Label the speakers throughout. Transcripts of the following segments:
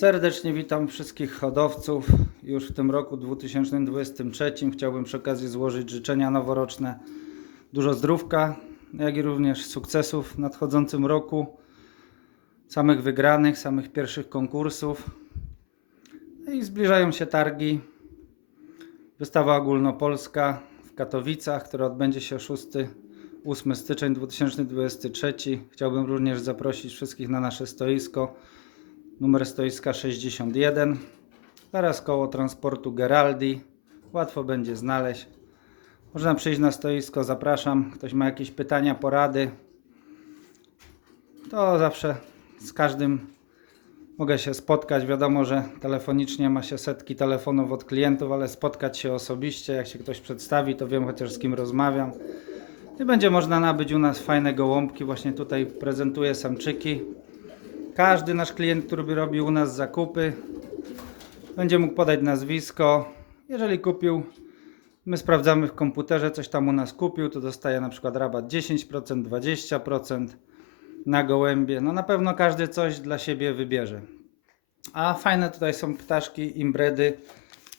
Speaker 1: Serdecznie witam wszystkich hodowców. Już w tym roku 2023 chciałbym przy okazji złożyć życzenia noworoczne. Dużo zdrówka, jak i również sukcesów w nadchodzącym roku. Samych wygranych, samych pierwszych konkursów. No I zbliżają się targi. Wystawa ogólnopolska w Katowicach, która odbędzie się 6-8 styczeń 2023. Chciałbym również zaprosić wszystkich na nasze stoisko numer stoiska 61 zaraz koło transportu Geraldi. Łatwo będzie znaleźć. Można przyjść na stoisko, zapraszam. Ktoś ma jakieś pytania, porady? To zawsze z każdym mogę się spotkać, wiadomo, że telefonicznie ma się setki telefonów od klientów, ale spotkać się osobiście, jak się ktoś przedstawi, to wiem chociaż z kim rozmawiam. I będzie można nabyć u nas fajne gołąbki, właśnie tutaj prezentuję samczyki każdy nasz klient, który by robił u nas zakupy, będzie mógł podać nazwisko. Jeżeli kupił, my sprawdzamy w komputerze, coś tam u nas kupił, to dostaje na przykład rabat 10%, 20% na gołębie. No na pewno każdy coś dla siebie wybierze. A fajne tutaj są ptaszki, imbredy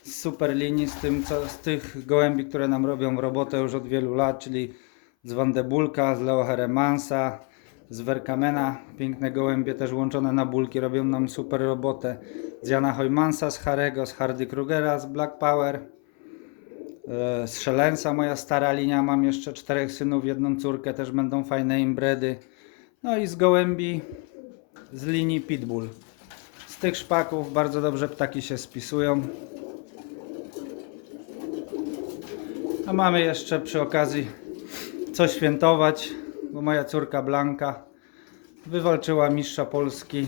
Speaker 1: z super linii, z, tym, co, z tych gołębi, które nam robią robotę już od wielu lat, czyli z Wandebulka, z Leo Heremansa, z Werkamena. Piękne gołębie też łączone na bulki robią nam super robotę. Z Jana Hojmansa, z Harego, z Hardy Krugera, z Black Power. e, Z Szelensa moja stara linia, mam jeszcze czterech synów, jedną córkę, też będą fajne imbredy. No i z gołębi z linii Pitbull. Z tych szpaków bardzo dobrze ptaki się spisują. A mamy jeszcze przy okazji co świętować, bo moja córka Blanka wywalczyła mistrza Polski,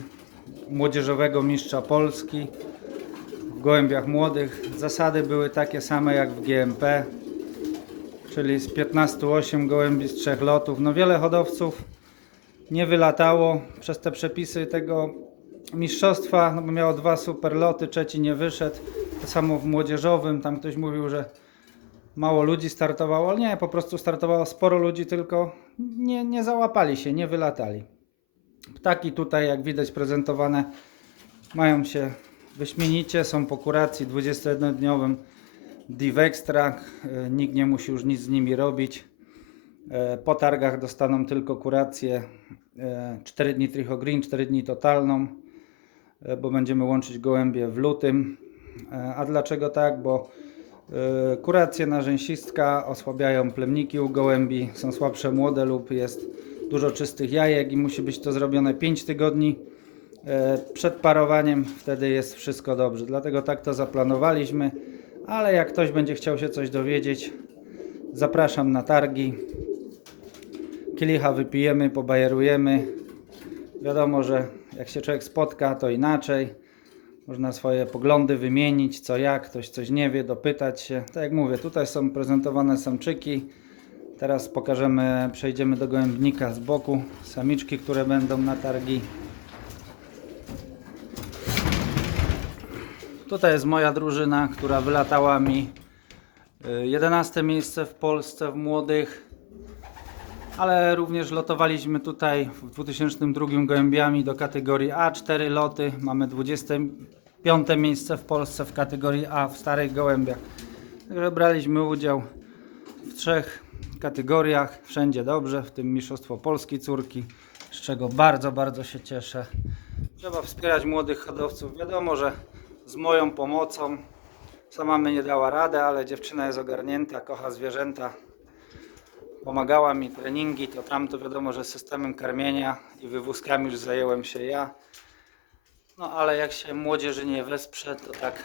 Speaker 1: młodzieżowego mistrza Polski w gołębiach młodych. Zasady były takie same jak w GMP, czyli z 15-8 gołębi z trzech lotów. No wiele hodowców nie wylatało przez te przepisy tego mistrzostwa, no bo miało dwa super loty, trzeci nie wyszedł. To samo w młodzieżowym, tam ktoś mówił, że mało ludzi startowało, nie, po prostu startowało sporo ludzi, tylko nie, nie załapali się, nie wylatali. Ptaki tutaj, jak widać, prezentowane mają się wyśmienicie, są po kuracji 21-dniowym Div Extra, e, nikt nie musi już nic z nimi robić. E, Po targach dostaną tylko kurację 4 dni Tricho Green, 4 dni totalną, e, bo będziemy łączyć gołębie w lutym. E, A dlaczego tak? Bo e, kuracje na rzęsistka osłabiają plemniki u gołębi, są słabsze młode lub jest dużo czystych jajek i musi być to zrobione 5 tygodni e, przed parowaniem, wtedy jest wszystko dobrze. Dlatego tak to zaplanowaliśmy, ale jak ktoś będzie chciał się coś dowiedzieć, zapraszam na targi. Kielicha wypijemy, pobajerujemy. Wiadomo, że jak się człowiek spotka, to inaczej. Można swoje poglądy wymienić, co jak, ktoś coś nie wie, dopytać się. Tak jak mówię, tutaj są prezentowane samczyki. Teraz pokażemy, przejdziemy do gołębnika z boku. Samiczki, które będą na targi. Tutaj jest moja drużyna, która wylatała mi y, 11 miejsce w Polsce w młodych. Ale również lotowaliśmy tutaj w 2002 gołębiami do kategorii A, 4 loty. Mamy 25 miejsce w Polsce w kategorii A w starych gołębiach. Także braliśmy udział w trzech kategoriach, wszędzie dobrze, w tym Mistrzostwo Polski córki, z czego bardzo, bardzo się cieszę. Trzeba wspierać młodych hodowców. Wiadomo, że z moją pomocą sama mnie nie dała radę, ale dziewczyna jest ogarnięta, kocha zwierzęta. Pomagała mi treningi, to tam to wiadomo, że systemem karmienia i wywózkami już zajęłem się ja. No ale jak się młodzieży nie wesprze, to tak,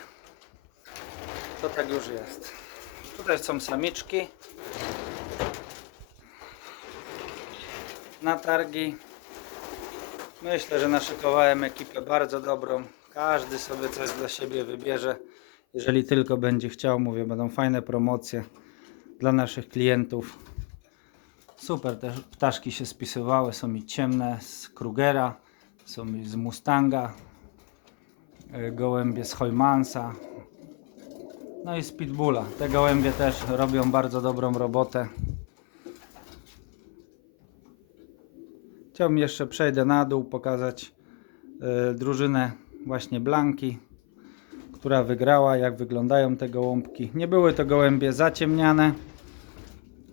Speaker 1: to tak już jest. Tutaj są samiczki. Na targi. Myślę, że naszykowałem ekipę bardzo dobrą. Każdy sobie coś dla siebie wybierze. Jeżeli tylko będzie chciał, mówię, będą fajne promocje dla naszych klientów. Super, te ptaszki się spisywały, są i ciemne z Krugera, są i z Mustanga, e, gołębie z Hojmansa, no i z Pitbulla. Te gołębie też robią bardzo dobrą robotę. Chciałbym jeszcze przejdę na dół, pokazać e, drużynę właśnie Blanki, która wygrała. Jak wyglądają te gołąbki? Nie były to gołębie zaciemniane.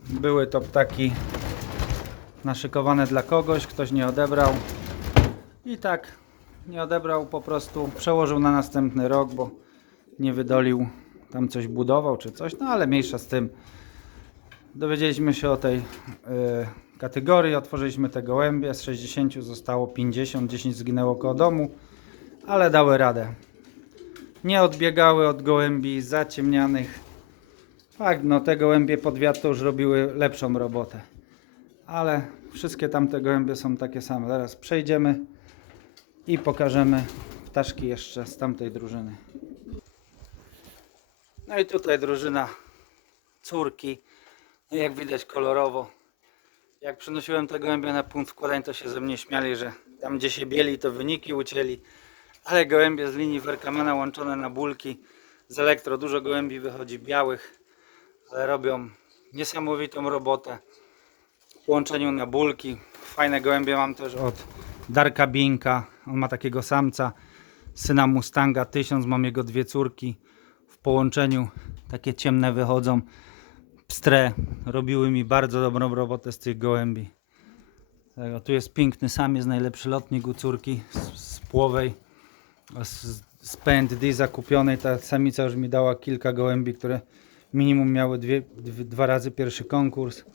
Speaker 1: Były to ptaki naszykowane dla kogoś, ktoś nie odebrał. I tak nie odebrał, po prostu przełożył na następny rok, bo nie wydolił, tam coś budował czy coś, no ale mniejsza z tym. Dowiedzieliśmy się o tej y, kategorii, otworzyliśmy te gołębie, z 60 zostało 50, 10 zginęło koło domu, ale dały radę. Nie odbiegały od gołębi zaciemnianych. Fakt, no te gołębie pod wiatr to już robiły lepszą robotę. Ale wszystkie tamte gołębie są takie same. Zaraz przejdziemy i pokażemy ptaszki jeszcze z tamtej drużyny. No i tutaj drużyna córki. No jak widać kolorowo. Jak przynosiłem te gołębie na punkt wkładań, to się ze mnie śmiali, że tam gdzie się bieli, to wyniki ucięli. Ale gołębie z linii Werkamana łączone na bulki z elektro. Dużo gołębi wychodzi białych, robią niesamowitą robotę w łączeniu na bulki. Fajne gołębie mam też od Darka Binka. On ma takiego samca, syna Mustanga 1000, mam jego dwie córki. W połączeniu takie ciemne wychodzą. Pstre robiły mi bardzo dobrą robotę z tych gołębi. Tego, tu jest piękny samiec, najlepszy lotnik u córki z, z płowej. Z, z P&D zakupionej. Ta samica już mi dała kilka gołębi, które minimum miały dwie, dwa razy pierwszy konkurs.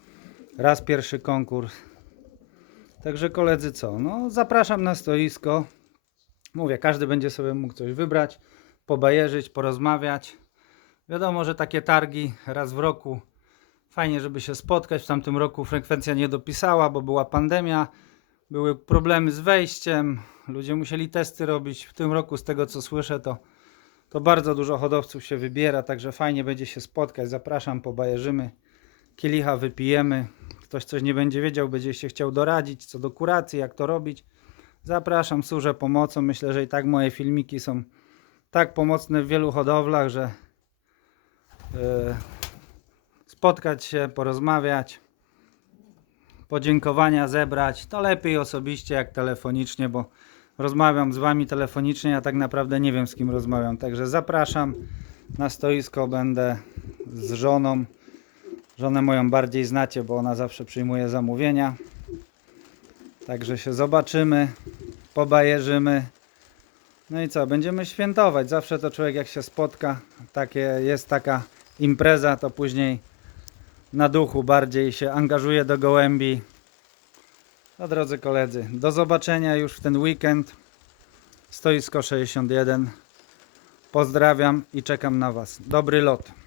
Speaker 1: Raz pierwszy konkurs. Także koledzy co? No zapraszam na stoisko. Mówię, każdy będzie sobie mógł coś wybrać, pobajerzyć, porozmawiać. Wiadomo, że takie targi raz w roku fajnie, żeby się spotkać. W tamtym roku frekwencja nie dopisała, bo była pandemia, były problemy z wejściem, ludzie musieli testy robić. W tym roku, z tego co słyszę, to, to bardzo dużo hodowców się wybiera, także fajnie będzie się spotkać. Zapraszam, pobajerzymy, kielicha wypijemy. Ktoś coś nie będzie wiedział, będzie się chciał doradzić co do kuracji, jak to robić. Zapraszam, służę pomocą. Myślę, że i tak moje filmiki są tak pomocne w wielu hodowlach, że e, spotkać się, porozmawiać, podziękowania zebrać. To lepiej osobiście jak telefonicznie, bo rozmawiam z wami telefonicznie, a tak naprawdę nie wiem z kim rozmawiam. Także zapraszam na stoisko, będę z żoną. Żonę moją bardziej znacie, bo ona zawsze przyjmuje zamówienia. Także się zobaczymy, pobajerzymy. No i co, będziemy świętować. Zawsze to człowiek jak się spotka, takie, jest taka impreza, to później na duchu bardziej się angażuje do gołębi. No drodzy koledzy, do zobaczenia już w ten weekend. Stoisko 61. Pozdrawiam i czekam na Was. Dobry lot.